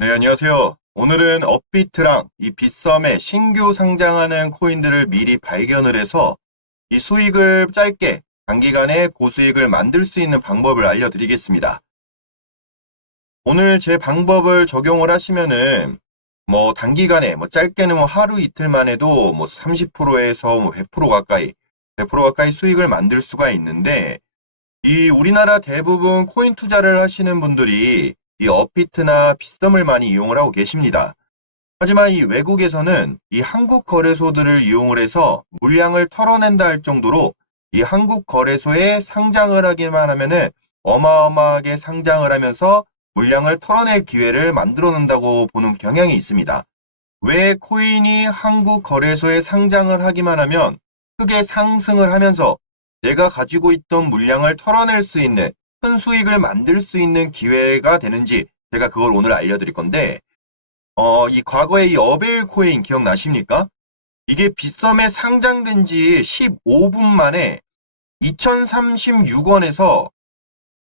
네, 안녕하세요. 오늘은 업비트랑 이 빗썸에 신규 상장하는 코인들을 미리 발견을 해서 이 수익을 짧게 단기간에 고수익을 만들 수 있는 방법을 알려드리겠습니다. 오늘 제 방법을 적용을 하시면은 뭐 단기간에 뭐 짧게는 뭐 하루 이틀만 해도 뭐 30%에서 뭐 100% 가까이 100% 가까이 수익을 만들 수가 있는데 이 우리나라 대부분 코인 투자를 하시는 분들이 이 업비트나 빗썸을 많이 이용을 하고 계십니다. 하지만 이 외국에서는 이 한국 거래소들을 이용을 해서 물량을 털어낸다 할 정도로 이 한국 거래소에 상장을 하기만 하면은 어마어마하게 상장을 하면서 물량을 털어낼 기회를 만들어 놓는다고 보는 경향이 있습니다. 왜 코인이 한국 거래소에 상장을 하기만 하면 크게 상승을 하면서 내가 가지고 있던 물량을 털어낼 수 있는 큰 수익을 만들 수 있는 기회가 되는지 제가 그걸 오늘 알려드릴 건데, 어, 이 과거에 이 어베일 코인 기억나십니까? 이게 빗썸에 상장된 지 15분 만에 2036원에서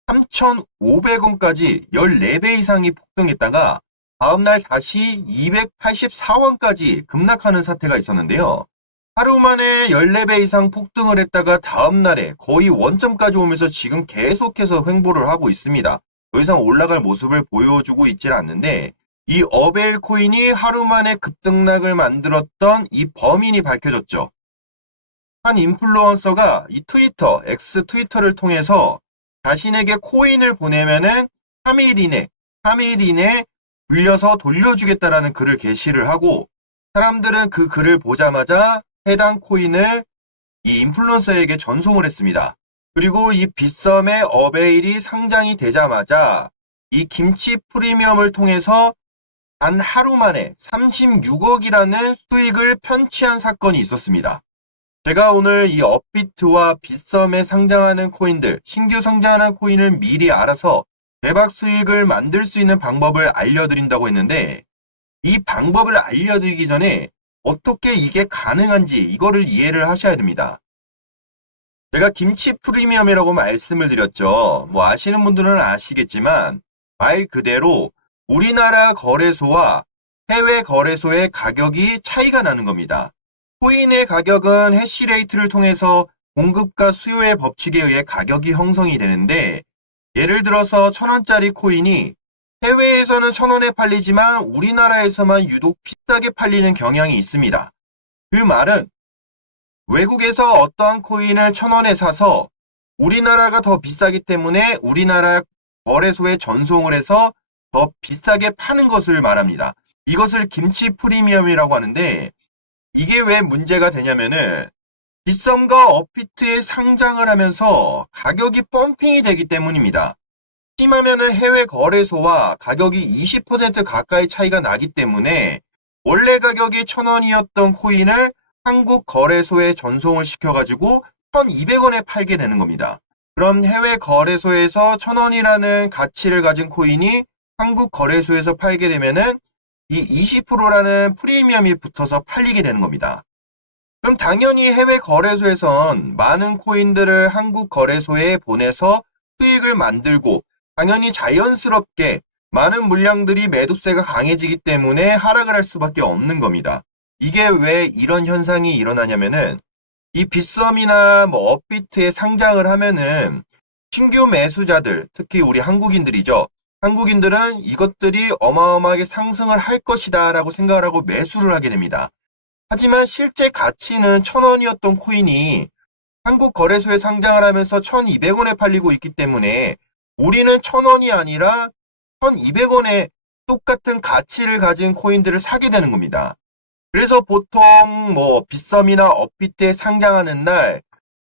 3,500원까지 14배 이상이 폭등했다가 다음날 다시 284원까지 급락하는 사태가 있었는데요. 하루 만에 14배 이상 폭등을 했다가 다음 날에 거의 원점까지 오면서 지금 계속해서 횡보를 하고 있습니다. 더 이상 올라갈 모습을 보여주고 있질 않는데 이 어벨 코인이 하루 만에 급등락을 만들었던 이 범인이 밝혀졌죠. 한 인플루언서가 이 트위터, X 트위터를 통해서 자신에게 코인을 보내면은 3일 이내, 3일 이내 불려서 돌려주겠다라는 글을 게시를 하고 사람들은 그 글을 보자마자 해당 코인을 이 인플루언서에게 전송을 했습니다. 그리고 이 빗썸의 어베일이 상장이 되자마자 이 김치 프리미엄을 통해서 단 하루 만에 36억이라는 수익을 편취한 사건이 있었습니다. 제가 오늘 이 업비트와 빗썸에 상장하는 코인들, 신규 상장하는 코인을 미리 알아서 대박 수익을 만들 수 있는 방법을 알려드린다고 했는데 이 방법을 알려드리기 전에 어떻게 이게 가능한지 이거를 이해를 하셔야 됩니다. 제가 김치 프리미엄이라고 말씀을 드렸죠. 뭐 아시는 분들은 아시겠지만 말 그대로 우리나라 거래소와 해외 거래소의 가격이 차이가 나는 겁니다. 코인의 가격은 해시레이트를 통해서 공급과 수요의 법칙에 의해 가격이 형성이 되는데 예를 들어서 천원짜리 코인이 해외에서는 천 원에 팔리지만 우리나라에서만 유독 비싸게 팔리는 경향이 있습니다. 그 말은 외국에서 어떠한 코인을 천 원에 사서 우리나라가 더 비싸기 때문에 우리나라 거래소에 전송을 해서 더 비싸게 파는 것을 말합니다. 이것을 김치 프리미엄이라고 하는데 이게 왜 문제가 되냐면은 빗썸과 업비트에 상장을 하면서 가격이 펌핑이 되기 때문입니다. 심하면은 해외 거래소와 가격이 20% 가까이 차이가 나기 때문에 원래 가격이 1000원이었던 코인을 한국 거래소에 전송을 시켜가지고 1200원에 팔게 되는 겁니다. 그럼 해외 거래소에서 1000원이라는 가치를 가진 코인이 한국 거래소에서 팔게 되면은 이 20%라는 프리미엄이 붙어서 팔리게 되는 겁니다. 그럼 당연히 해외 거래소에선 많은 코인들을 한국 거래소에 보내서 수익을 만들고 당연히 자연스럽게 많은 물량들이 매도세가 강해지기 때문에 하락을 할 수밖에 없는 겁니다. 이게 왜 이런 현상이 일어나냐면은 이 빗썸이나 뭐 업비트에 상장을 하면은 신규 매수자들, 특히 우리 한국인들이죠. 한국인들은 이것들이 어마어마하게 상승을 할 것이다 라고 생각을 하고 매수를 하게 됩니다. 하지만 실제 가치는 천원이었던 코인이 한국 거래소에 상장을 하면서 1200원에 팔리고 있기 때문에 우리는 천 원이 아니라 1200원의 똑같은 가치를 가진 코인들을 사게 되는 겁니다. 그래서 보통 뭐 빗썸이나 업비트에 상장하는 날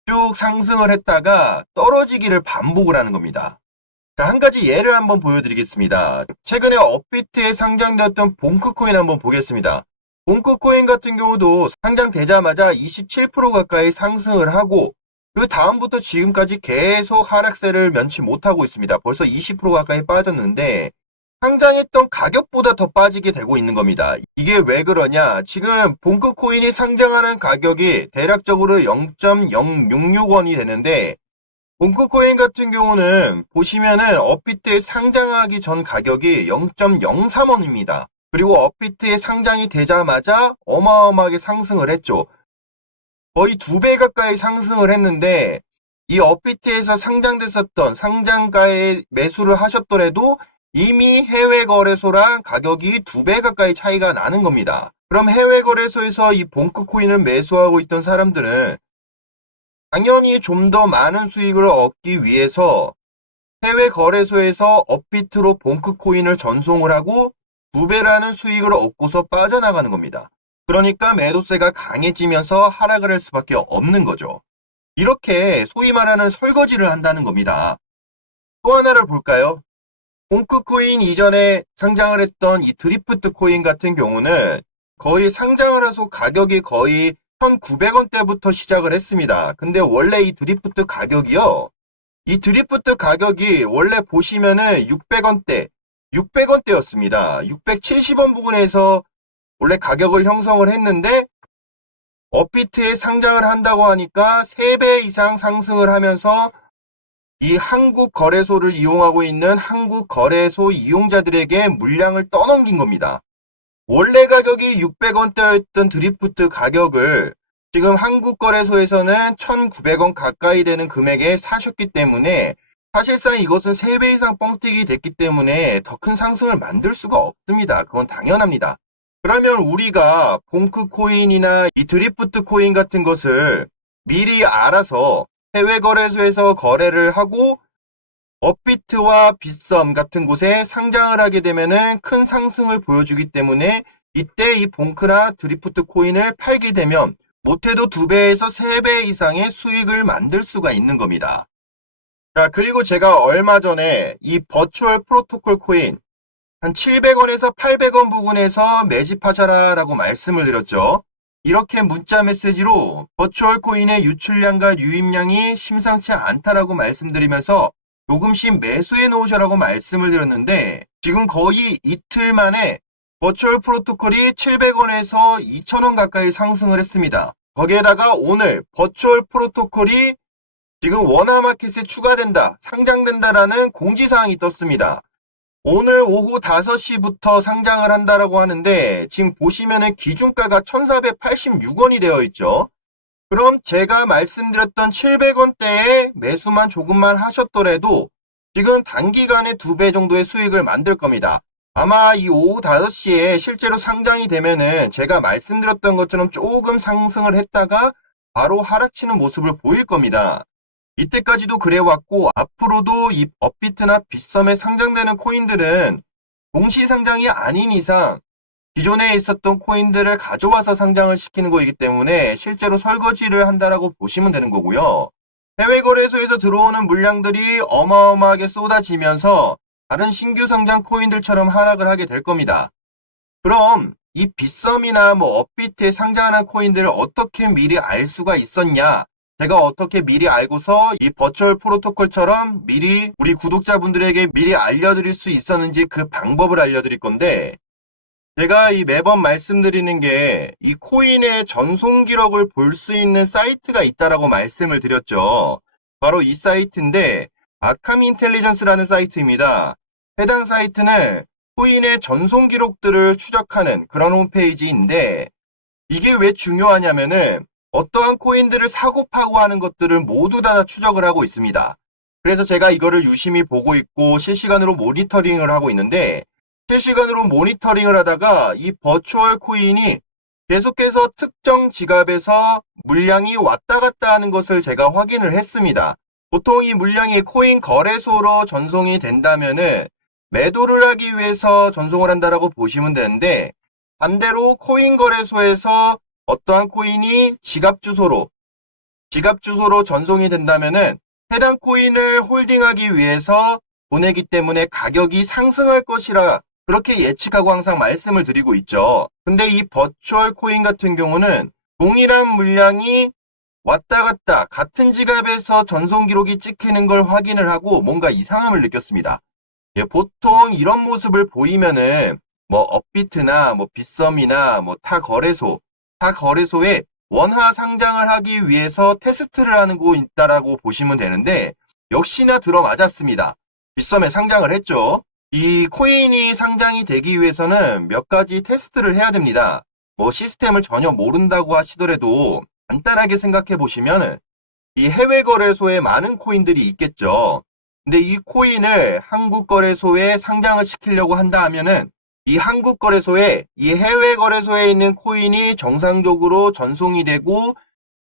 쭉 상승을 했다가 떨어지기를 반복을 하는 겁니다. 자, 한 가지 예를 한번 보여드리겠습니다. 최근에 업비트에 상장되었던 봉크코인 한번 보겠습니다. 봉크코인 같은 경우도 상장되자마자 27% 가까이 상승을 하고 그 다음부터 지금까지 계속 하락세를 면치 못하고 있습니다. 벌써 20% 가까이 빠졌는데 상장했던 가격보다 더 빠지게 되고 있는 겁니다. 이게 왜 그러냐? 지금 본크 코인이 상장하는 가격이 대략적으로 0.066원이 되는데 본크 코인 같은 경우는 보시면은 업비트에 상장하기 전 가격이 0.03원입니다. 그리고 업비트에 상장이 되자마자 어마어마하게 상승을 했죠. 거의 두 배 가까이 상승을 했는데 이 업비트에서 상장됐었던 상장가에 매수를 하셨더라도 이미 해외 거래소랑 가격이 두 배 가까이 차이가 나는 겁니다. 그럼 해외 거래소에서 이 본크 코인을 매수하고 있던 사람들은 당연히 좀 더 많은 수익을 얻기 위해서 해외 거래소에서 업비트로 본크 코인을 전송을 하고 두 배라는 수익을 얻고서 빠져나가는 겁니다. 그러니까 매도세가 강해지면서 하락을 할 수밖에 없는 거죠. 이렇게 소위 말하는 설거지를 한다는 겁니다. 또 하나를 볼까요? 본크코인 이전에 상장을 했던 이 드리프트 코인 같은 경우는 거의 상장을 해서 가격이 거의 1,900원대부터 시작을 했습니다. 근데 원래 이 드리프트 가격이요. 이 드리프트 가격이 원래 보시면은 600원대, 600원대였습니다. 670원 부근에서 원래 가격을 형성을 했는데 업비트에 상장을 한다고 하니까 3배 이상 상승을 하면서 이 한국 거래소를 이용하고 있는 한국 거래소 이용자들에게 물량을 떠넘긴 겁니다. 원래 가격이 600원대였던 드리프트 가격을 지금 한국 거래소에서는 1,900원 가까이 되는 금액에 사셨기 때문에 사실상 이것은 3배 이상 뻥튀기 됐기 때문에 더 큰 상승을 만들 수가 없습니다. 그건 당연합니다. 그러면 우리가 봉크 코인이나 이 드리프트 코인 같은 것을 미리 알아서 해외 거래소에서 거래를 하고 업비트와 빗썸 같은 곳에 상장을 하게 되면은 큰 상승을 보여주기 때문에 이때 이 봉크나 드리프트 코인을 팔게 되면 못해도 두 배에서 세배 이상의 수익을 만들 수가 있는 겁니다. 자, 그리고 제가 얼마 전에 이 버추얼 프로토콜 코인 한 700원에서 800원 부근에서 매집하셔라 라고 말씀을 드렸죠. 이렇게 문자 메시지로 버추얼 코인의 유출량과 유입량이 심상치 않다라고 말씀드리면서 조금씩 매수해 놓으셔라고 말씀을 드렸는데 지금 거의 이틀 만에 버추얼 프로토콜이 700원에서 2000원 가까이 상승을 했습니다. 거기에다가 오늘 버추얼 프로토콜이 지금 원화마켓에 추가된다, 상장된다라는 공지사항이 떴습니다. 오늘 오후 5시부터 상장을 한다라고 하는데 지금 보시면은 기준가가 1486원이 되어 있죠. 그럼 제가 말씀드렸던 700원대에 매수만 조금만 하셨더라도 지금 단기간에 두 배 정도의 수익을 만들 겁니다. 아마 이 오후 5시에 실제로 상장이 되면은 제가 말씀드렸던 것처럼 조금 상승을 했다가 바로 하락치는 모습을 보일 겁니다. 이때까지도 그래왔고 앞으로도 이 업비트나 빗썸에 상장되는 코인들은 동시 상장이 아닌 이상 기존에 있었던 코인들을 가져와서 상장을 시키는 거이기 때문에 실제로 설거지를 한다라고 보시면 되는 거고요. 해외 거래소에서 들어오는 물량들이 어마어마하게 쏟아지면서 다른 신규 상장 코인들처럼 하락을 하게 될 겁니다. 그럼 이 빗썸이나 뭐 업비트에 상장하는 코인들을 어떻게 미리 알 수가 있었냐? 제가 어떻게 미리 알고서 이 버추얼 프로토콜처럼 미리 우리 구독자분들에게 미리 알려드릴 수 있었는지 그 방법을 알려드릴 건데 제가 이 매번 말씀드리는 게 이 코인의 전송 기록을 볼 수 있는 사이트가 있다라고 말씀을 드렸죠. 바로 이 사이트인데 아캄 인텔리전스라는 사이트입니다. 해당 사이트는 코인의 전송 기록들을 추적하는 그런 홈페이지인데 이게 왜 중요하냐면은 어떠한 코인들을 사고 파고 하는 것들을 모두 다 추적을 하고 있습니다. 그래서 제가 이거를 유심히 보고 있고 실시간으로 모니터링을 하고 있는데 실시간으로 모니터링을 하다가 이 버추얼 코인이 계속해서 특정 지갑에서 물량이 왔다 갔다 하는 것을 제가 확인을 했습니다. 보통 이 물량이 코인 거래소로 전송이 된다면은 매도를 하기 위해서 전송을 한다라고 보시면 되는데 반대로 코인 거래소에서 어떠한 코인이 지갑 주소로 지갑 주소로 전송이 된다면은 해당 코인을 홀딩하기 위해서 보내기 때문에 가격이 상승할 것이라 그렇게 예측하고 항상 말씀을 드리고 있죠. 근데 이 버추얼 코인 같은 경우는 동일한 물량이 왔다 갔다 같은 지갑에서 전송 기록이 찍히는 걸 확인을 하고 뭔가 이상함을 느꼈습니다. 예, 보통 이런 모습을 보이면은 뭐 업비트나 뭐 빗썸이나 뭐 타 거래소, 타 거래소에 원화 상장을 하기 위해서 테스트를 곳 있다라고 보시면 되는데 역시나 들어맞았습니다. 빗썸에 상장을 했죠. 이 코인이 상장이 되기 위해서는 몇 가지 테스트를 해야 됩니다. 뭐 시스템을 전혀 모른다고 하시더라도 간단하게 생각해 보시면 이 해외 거래소에 많은 코인들이 있겠죠. 근데 이 코인을 한국 거래소에 상장을 시키려고 한다 하면은 이 한국 거래소에 이 해외 거래소에 있는 코인이 정상적으로 전송이 되고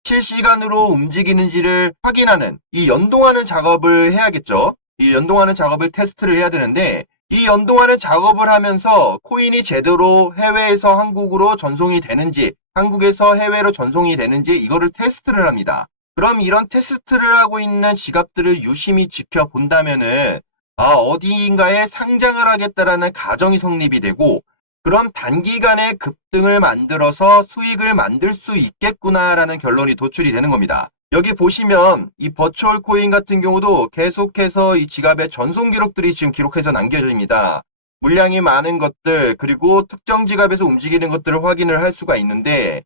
실시간으로 움직이는지를 확인하는 이 연동하는 작업을 해야겠죠. 이 연동하는 작업을 테스트를 해야 되는데 이 연동하는 작업을 하면서 코인이 제대로 해외에서 한국으로 전송이 되는지 한국에서 해외로 전송이 되는지 이거를 테스트를 합니다. 그럼 이런 테스트를 하고 있는 지갑들을 유심히 지켜본다면은 아 어디인가에 상장을 하겠다라는 가정이 성립이 되고 그럼 단기간에 급등을 만들어서 수익을 만들 수 있겠구나라는 결론이 도출이 되는 겁니다. 여기 보시면 이 버추얼 코인 같은 경우도 계속해서 이 지갑의 전송 기록들이 지금 기록해서 남겨집니다. 물량이 많은 것들 그리고 특정 지갑에서 움직이는 것들을 확인을 할 수가 있는데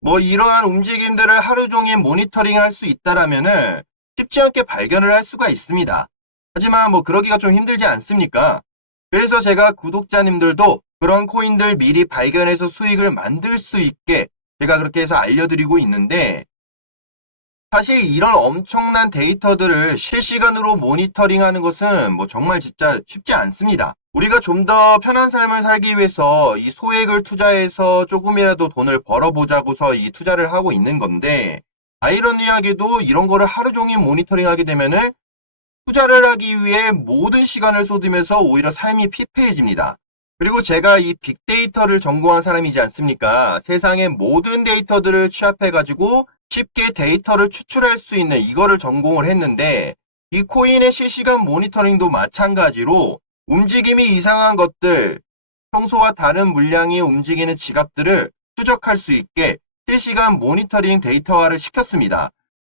뭐 이러한 움직임들을 하루 종일 모니터링 할 수 있다라면은 쉽지 않게 발견을 할 수가 있습니다. 하지만 뭐 그러기가 좀 힘들지 않습니까? 그래서 제가 구독자님들도 그런 코인들 미리 발견해서 수익을 만들 수 있게 제가 그렇게 해서 알려드리고 있는데 사실 이런 엄청난 데이터들을 실시간으로 모니터링 하는 것은 뭐 정말 진짜 쉽지 않습니다. 우리가 좀 더 편한 삶을 살기 위해서 이 소액을 투자해서 조금이라도 돈을 벌어보자고서 이 투자를 하고 있는 건데 아이러니하게도 이런 거를 하루 종일 모니터링 하게 되면은 투자를 하기 위해 모든 시간을 쏟으면서 오히려 삶이 피폐해집니다. 그리고 제가 이 빅데이터를 전공한 사람이지 않습니까? 세상의 모든 데이터들을 취합해가지고 쉽게 데이터를 추출할 수 있는 이거를 전공을 했는데 이 코인의 실시간 모니터링도 마찬가지로 움직임이 이상한 것들, 평소와 다른 물량이 움직이는 지갑들을 추적할 수 있게 실시간 모니터링 데이터화를 시켰습니다.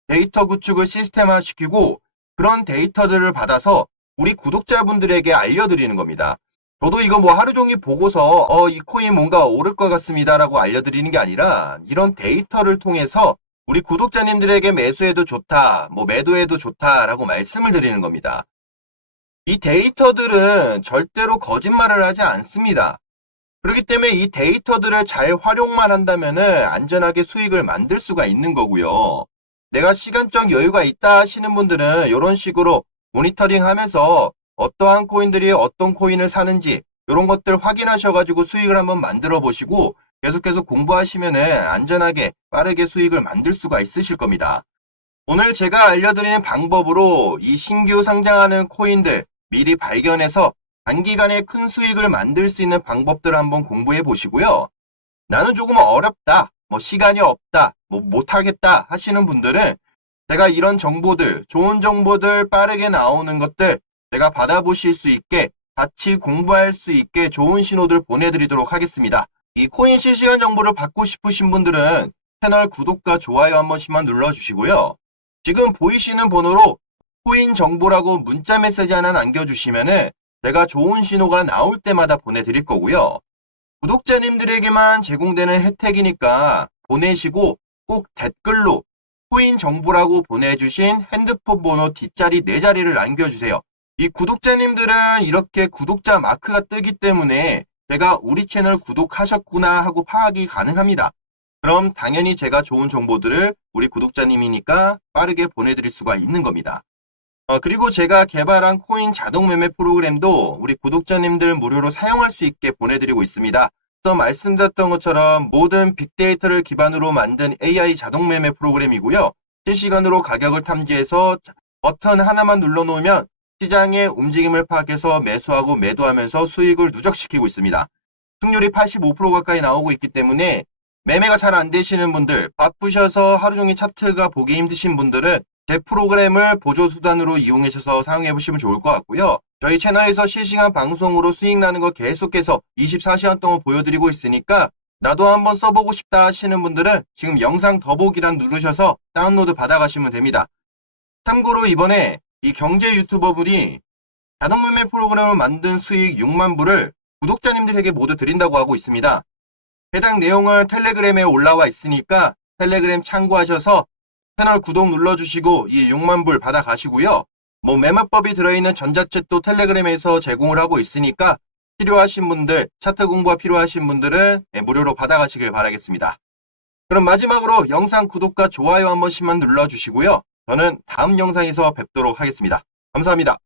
데이터 구축을 시스템화 시키고 그런 데이터들을 받아서 우리 구독자분들에게 알려드리는 겁니다. 저도 이거 뭐 하루 종일 보고서 어, 이 코인 뭔가 오를 것 같습니다라고 알려드리는 게 아니라 이런 데이터를 통해서 우리 구독자님들에게 매수해도 좋다, 뭐 매도해도 좋다라고 말씀을 드리는 겁니다. 이 데이터들은 절대로 거짓말을 하지 않습니다. 그렇기 때문에 이 데이터들을 잘 활용만 한다면 안전하게 수익을 만들 수가 있는 거고요. 내가 시간적 여유가 있다 하시는 분들은 이런 식으로 모니터링 하면서 어떠한 코인들이 어떤 코인을 사는지 이런 것들 확인하셔가지고 수익을 한번 만들어 보시고 계속해서 공부하시면 안전하게 빠르게 수익을 만들 수가 있으실 겁니다. 오늘 제가 알려드리는 방법으로 이 신규 상장하는 코인들 미리 발견해서 단기간에 큰 수익을 만들 수 있는 방법들을 한번 공부해 보시고요. 나는 조금 어렵다, 뭐 시간이 없다, 뭐 못하겠다 하시는 분들은 제가 이런 정보들, 좋은 정보들 빠르게 나오는 것들 제가 받아보실 수 있게 같이 공부할 수 있게 좋은 신호들 보내드리도록 하겠습니다. 이 코인 실시간 정보를 받고 싶으신 분들은 채널 구독과 좋아요 한 번씩만 눌러주시고요. 지금 보이시는 번호로 코인 정보라고 문자 메시지 하나 남겨주시면은 제가 좋은 신호가 나올 때마다 보내드릴 거고요. 구독자님들에게만 제공되는 혜택이니까 보내시고 꼭 댓글로 코인 정보라고 보내주신 핸드폰 번호 뒷자리 네 자리를 남겨주세요. 이 구독자님들은 이렇게 구독자 마크가 뜨기 때문에 제가 우리 채널 구독하셨구나 하고 파악이 가능합니다. 그럼 당연히 제가 좋은 정보들을 우리 구독자님이니까 빠르게 보내드릴 수가 있는 겁니다. 어, 그리고 제가 개발한 코인 자동 매매 프로그램도 우리 구독자님들 무료로 사용할 수 있게 보내드리고 있습니다. 또 말씀드렸던 것처럼 모든 빅데이터를 기반으로 만든 AI 자동 매매 프로그램이고요. 실시간으로 가격을 탐지해서 버튼 하나만 눌러놓으면 시장의 움직임을 파악해서 매수하고 매도하면서 수익을 누적시키고 있습니다. 승률이 85% 가까이 나오고 있기 때문에 매매가 잘 안 되시는 분들, 바쁘셔서 하루 종일 차트가 보기 힘드신 분들은 제 프로그램을 보조 수단으로 이용하셔서 사용해 보시면 좋을 것 같고요. 저희 채널에서 실시간 방송으로 수익 나는 거 계속해서 24시간 동안 보여드리고 있으니까 나도 한번 써보고 싶다 하시는 분들은 지금 영상 더보기란 누르셔서 다운로드 받아가시면 됩니다. 참고로 이번에 이 경제 유튜버분이 자동매매 프로그램을 만든 수익 6만 불을 구독자님들에게 모두 드린다고 하고 있습니다. 해당 내용은 텔레그램에 올라와 있으니까 텔레그램 참고하셔서 채널 구독 눌러주시고 이 6만 불 받아가시고요. 뭐 매매법이 들어있는 전자책도 텔레그램에서 제공을 하고 있으니까 필요하신 분들, 차트 공부가 필요하신 분들은 예, 무료로 받아가시길 바라겠습니다. 그럼 마지막으로 영상 구독과 좋아요 한 번씩만 눌러주시고요. 저는 다음 영상에서 뵙도록 하겠습니다. 감사합니다.